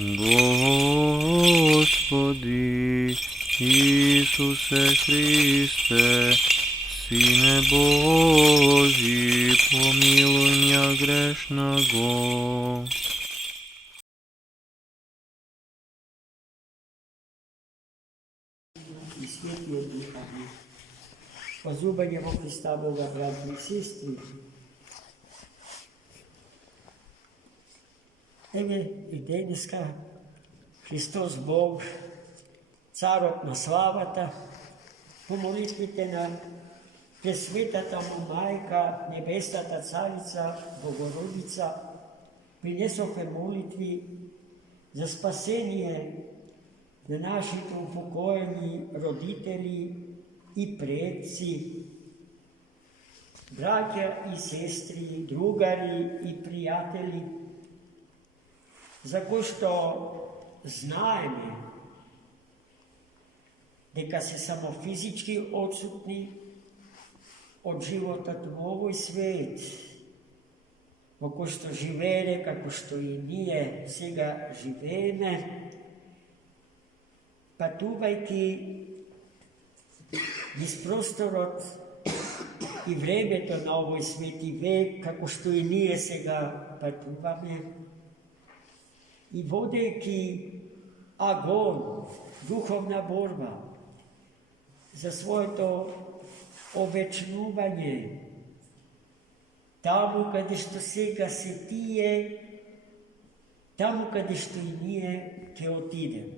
Господи Ісусе Христе, Сине Божий, помилуй меня грешного. И Святия Духа. Возлюбення во Христа Бога, браті і сестри. Еве и денеска Христос Бог, Царот на славата, по молитвите на Пресветата му Майка, Небесната Царица, Богородица, принесохме молитви за спасение на нашите упокоени родители и предци, братя и сестри, другари и приятели, за кои што знаеме дека се само физички отсутни од животот во овој свет, во кој што живееле, како што и ние сега живееме, патувајќи низ просторот и времето на овој свети век, како што и ние сега патуваме, и водејќи агон, духовна борба за своето овечнување, таму каде што сега се тие, таму каде што и ние ќе отидем.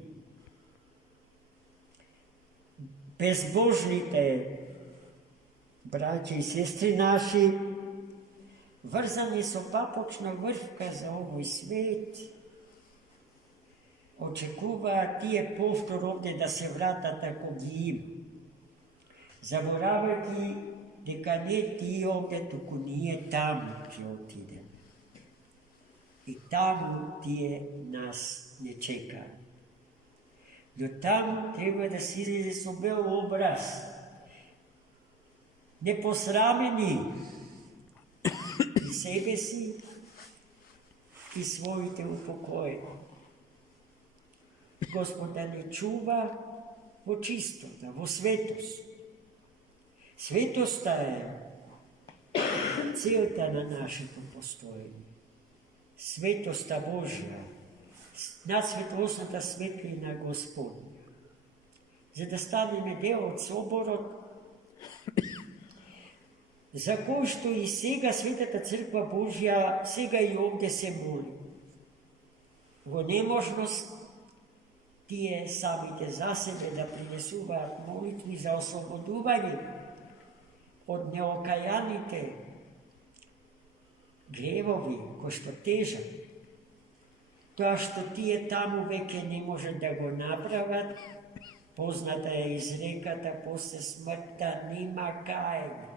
Безбожните браќа и сестри наши, врзани со папочна врвка за овој свет, очекуваат тие повтор овде да се вратат ако ги им, заборавајќи дека не тие опет, туку ние таму ќе отидем. И таму тие нас не чекаат. Но таму треба да се излезе со бел образ, непосрамени и себе си и своите упокоени. Господ да не чува во чистота, во светост. Светоста е целта на нашето постоење. Светоста Божја, над светлосната светлина Господня. За да станеме дел од соборот, за кој што и сега Светата Црква Божја сега и овде се моли. Во неможност тие самите за себе да принесуваат молитви за ослободување од неокајаните гревови кои што тежат. Тоа што тие таму веќе не можат да го направат, позната е изреката после смртта нема каење.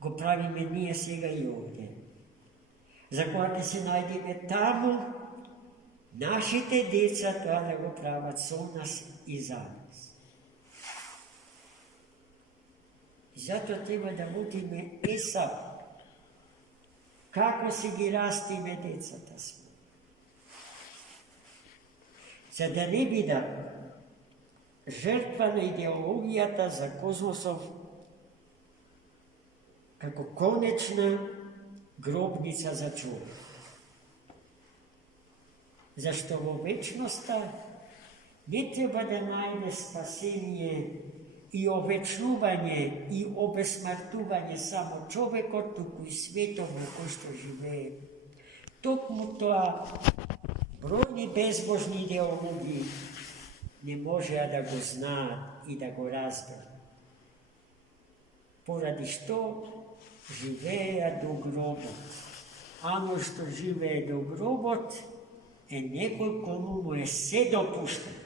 Го правиме ние сега и овде. За кога ќе се најдеме таму, нашите деца тоа да го прават со нас и за нас. И затоа треба да водиме есап, како се ги растиме децата сме. За да не бидат жртва на идеологијата за космосов како конечна гробница за човек. Зашто во вечноста не треба да најде спасение и овечнување и обесмртување само човекот, туку и светот во кој што живее. Токму тоа бројни безбожни идеологии не можеа да го знаат и да го разберат. Поради што живееа до гробот. Ано што живее до гробот е некој кому му е се допуштено.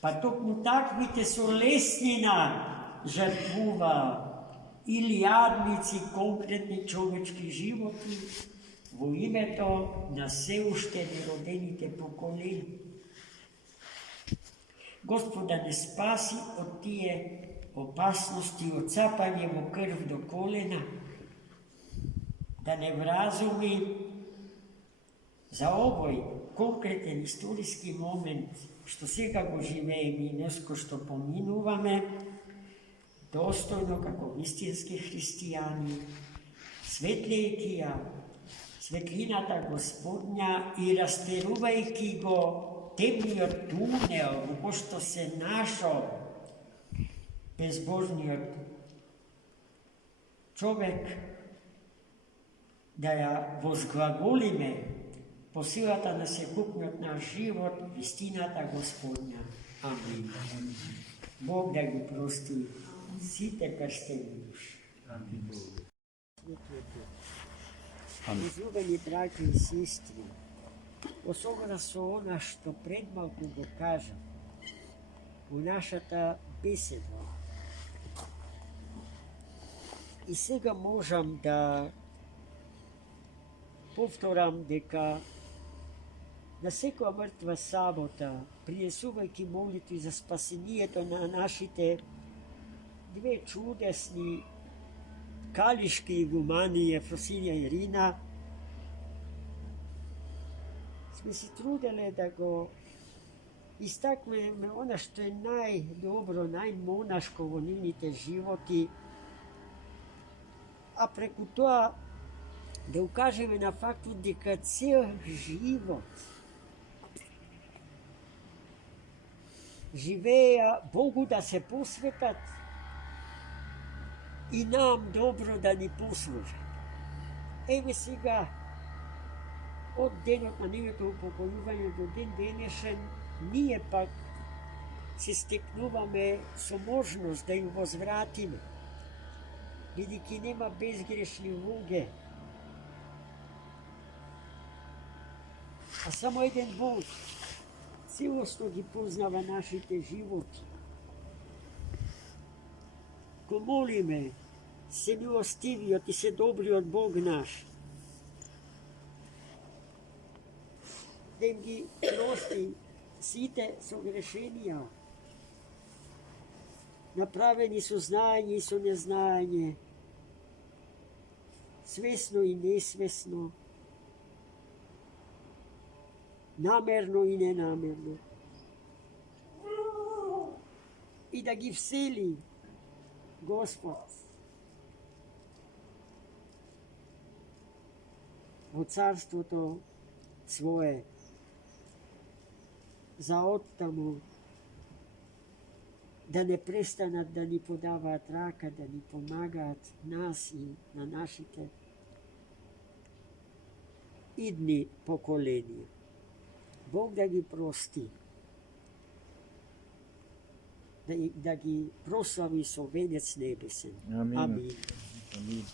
Па токму таквите со леснина жртвува или јадници конкретни човечки животи во името на се уште неродените поколени. Господ да не спаси од тие опасности, од цапање во крв до колена, да не вразуми za ovoj konkretan istorijski moment, što сега го живеем и днеско što поминуваме, достойно како истински християни, светлејќи ја светлината Господња и растерувајќи го темниот тунел во кој што се нашол безбожниот човек, да ја возглаголиме по силата на секупниот наш живот вистината Господња. Амин. Бог да ги прости сите крстени души. Возлюбени браќи и сестри, особено со она што пред малку го кажа во нашата беседа, и сега можам да повторам дека на секоја мртва сабота, принесувајќи молитви за спасението на нашите две чудесни калишки игумани Ефросинија и Ирина, сме се труделе да го истакнеме она што е најдобро, најмонашко во нивните животи, а преку тоа да укажеме на фактот дека цел живот живееа Богу да се посветат и нам добро да ни послужат. Еве сега, од денот на нивното упокојување до ден денешен, ние пак се стекнуваме со можност да им возвратиме, бидејќи нема безгрешни луѓе, а само еден Бог целосно ги познава нашите животи. Го молиме се милостивиот и се добриот Бог наш, да им ги прости сите согрешенија, направени со знаење и со незнаење, свесно и несвесно, намерно и ненамерно, и да ги всели Господ во царството свое, за оттаму да не престанат да ни подаваат рака, да ни помагаат нас и на нашите идни поколенија. Бог да ги прости, да ги прослави со венец небесен. Амин. Амин.